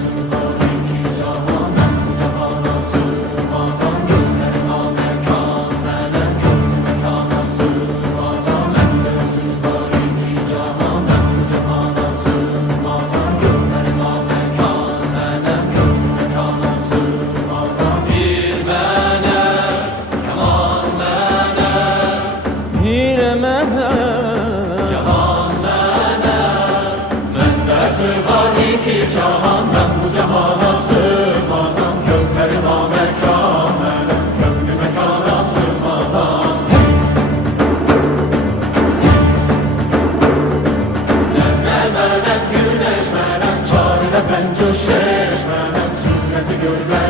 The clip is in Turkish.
sığar iki cahan, ben bu cahana sığmazam. Gönlüme mekan, melek gönlü mekana sığmazam. Bende sığar iki cahan, ben bu cahana sığmazam. Gönlüme mekan, melek gönlü mekana sığmazam. Bir melek, keman melek, Pire melek, cahan melek. Bende sığar iki cahan, ben bu cahana sığmazam. Gönlüme mekan, melek gönlü mekana sığmazam. Zerre melek, güneş melek, çarine pencö şeş melek, sureti görmek